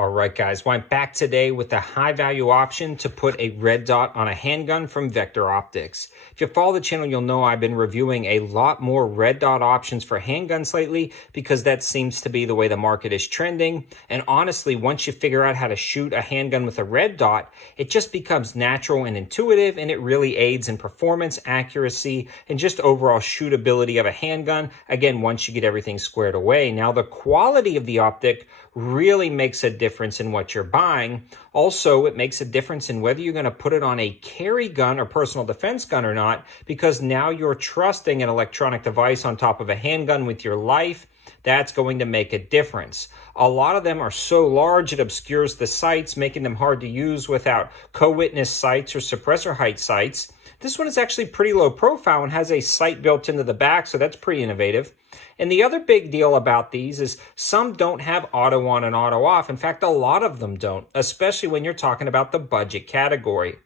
All right, guys, well, I'm back today with a high value option to put a red dot on a handgun from Vector Optics. If you follow the channel, you'll know I've been reviewing a lot more red dot options for handguns lately because that seems to be the way the market is trending. And honestly, once you figure out how to shoot a handgun with a red dot, it just becomes natural and intuitive, and it really aids in performance, accuracy, and just overall shootability of a handgun. Again, once you get everything squared away. Now, the quality of the optic really makes a difference in what you're buying. Also, it makes a difference in whether you're going to put it on a carry gun or personal defense gun or not, because now you're trusting an electronic device on top of a handgun with your life. That's going to make a difference. A lot of them are so large it obscures the sights, making them hard to use without co-witness sights or suppressor height sights. This one is actually pretty low profile and has a sight built into the back, so that's pretty innovative. And the other big deal about these is some don't have auto on and auto off. In fact, a lot of them don't, especially when you're talking about the budget category.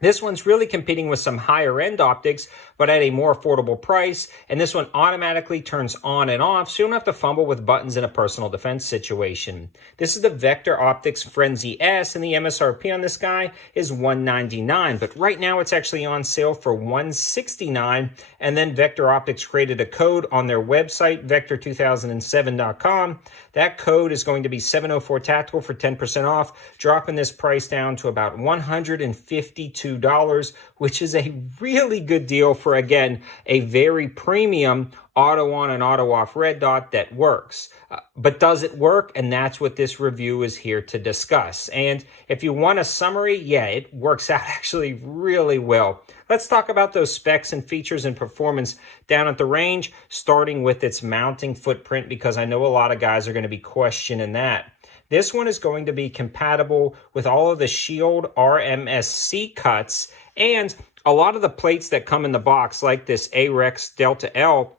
This one's really competing with some higher end optics, but at a more affordable price. And this one automatically turns on and off, so you don't have to fumble with buttons in a personal defense situation. This is the Vector Optics Frenzy S, and the MSRP on this guy is $199. But right now it's actually on sale for $169. And then Vector Optics created a code on their website, vector2007.com. That code is going to be 704 Tactical for 10% off, dropping this price down to about $152, which is a really good deal for, again, a very premium auto on and auto off red dot that works. But does it work? And that's what this review is here to discuss. And if you want a summary, yeah, it works out actually really well. Let's talk about those specs and features and performance down at the range, starting with its mounting footprint, because I know a lot of guys are going to be questioning that. This one is going to be compatible with all of the Shield RMSC cuts, and a lot of the plates that come in the box, like this AREX Delta L,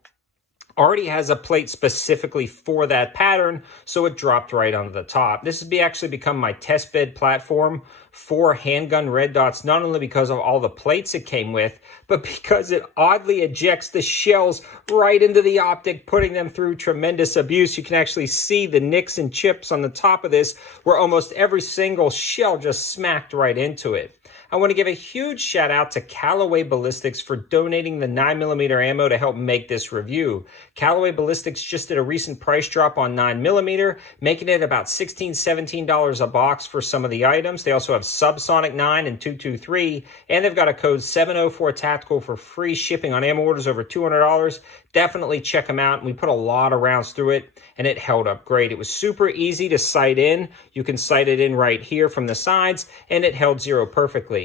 already has a plate specifically for that pattern, so it dropped right onto the top. This has actually become my test bed platform for handgun red dots, not only because of all the plates it came with, but because it oddly ejects the shells right into the optic, putting them through tremendous abuse. You can actually see the nicks and chips on the top of this, where almost every single shell just smacked right into it. I want to give a huge shout out to Callaway Ballistics for donating the 9mm ammo to help make this review. Callaway Ballistics just did a recent price drop on 9mm, making it about $16, $17 a box for some of the items. They also have Subsonic 9 and 223, and they've got a code 704 Tactical for free shipping on ammo orders over $200. Definitely check them out. We put a lot of rounds through it, and it held up great. It was super easy to sight in. You can sight it in right here from the sides, and it held zero perfectly.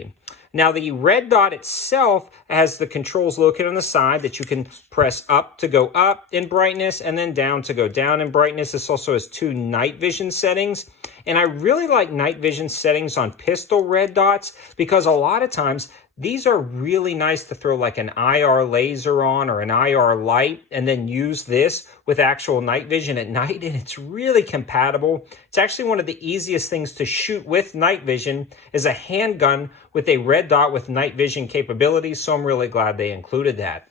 Now, the red dot itself has the controls located on the side that you can press up to go up in brightness and then down to go down in brightness. This also has two night vision settings. And I really like night vision settings on pistol red dots because a lot of times these are really nice to throw like an IR laser on or an IR light and then use this with actual night vision at night, and it's really compatible. It's actually one of the easiest things to shoot with night vision is a handgun with a red dot with night vision capabilities, so I'm really glad they included that.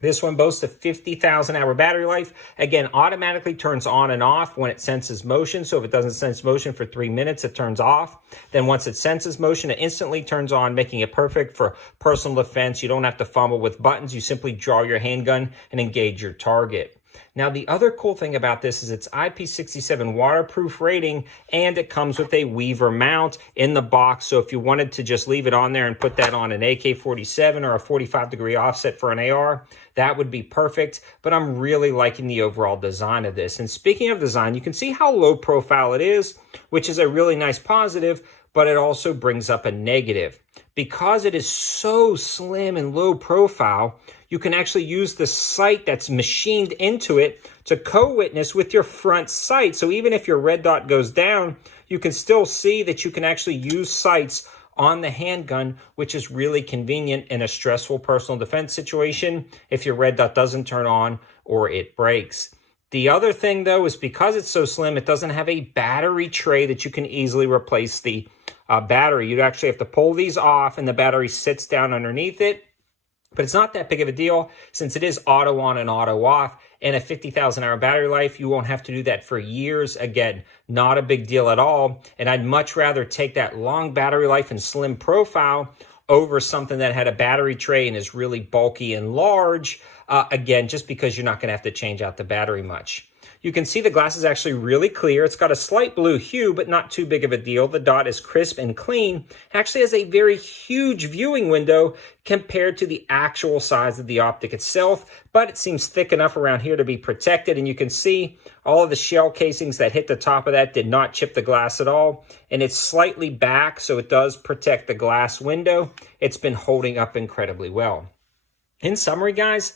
This one boasts a 50,000 hour battery life. Again, automatically turns on and off when it senses motion. So if it doesn't sense motion for 3 minutes, it turns off. Then once it senses motion, it instantly turns on, making it perfect for personal defense. You don't have to fumble with buttons. You simply draw your handgun and engage your target. Now, the other cool thing about this is its IP67 waterproof rating, and it comes with a Weaver mount in the box. So if you wanted to just leave it on there and put that on an AK-47 or a 45-degree offset for an AR, that would be perfect. But I'm really liking the overall design of this. And speaking of design, you can see how low profile it is, which is a really nice positive, but it also brings up a negative. Because it is so slim and low profile, you can actually use the sight that's machined into it to co-witness with your front sight. So even if your red dot goes down, you can still see that you can actually use sights on the handgun, which is really convenient in a stressful personal defense situation if your red dot doesn't turn on or it breaks. The other thing, though, is because it's so slim, it doesn't have a battery tray that you can easily replace the battery. You'd actually have to pull these off, and the battery sits down underneath it. But it's not that big of a deal since it is auto on and auto off, and a 50,000 hour battery life. You won't have to do that for years. Again, not a big deal at all. And I'd much rather take that long battery life and slim profile over something that had a battery tray and is really bulky and large. Again, just because you're not going to have to change out the battery much. You can see the glass is actually really clear. It's got a slight blue hue, but not too big of a deal. The dot is crisp and clean. Actually has a very huge viewing window compared to the actual size of the optic itself, but it seems thick enough around here to be protected. And you can see all of the shell casings that hit the top of that did not chip the glass at all. And it's slightly back, so it does protect the glass window. It's been holding up incredibly well. In summary, guys,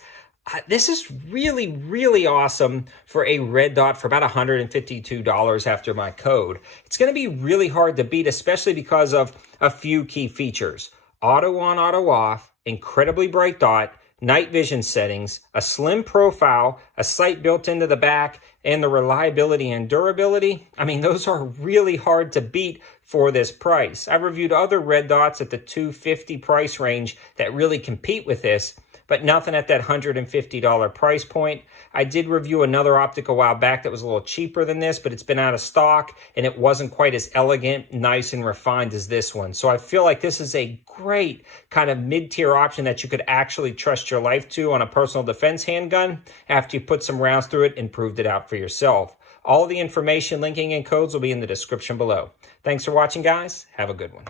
this is really, really awesome for a red dot for about $152 after my code. It's going to be really hard to beat, especially because of a few key features. Auto on, auto off, incredibly bright dot, night vision settings, a slim profile, a sight built into the back, and the reliability and durability. I mean, those are really hard to beat for this price. I've reviewed other red dots at the $250 price range that really compete with this, but nothing at that $150 price point. I did review another optic a while back that was a little cheaper than this, but it's been out of stock and it wasn't quite as elegant, nice, and refined as this one. So I feel like this is a great kind of mid-tier option that you could actually trust your life to on a personal defense handgun after you put some rounds through it and proved it out for yourself. All the information, linking, and codes will be in the description below. Thanks for watching, guys. Have a good one.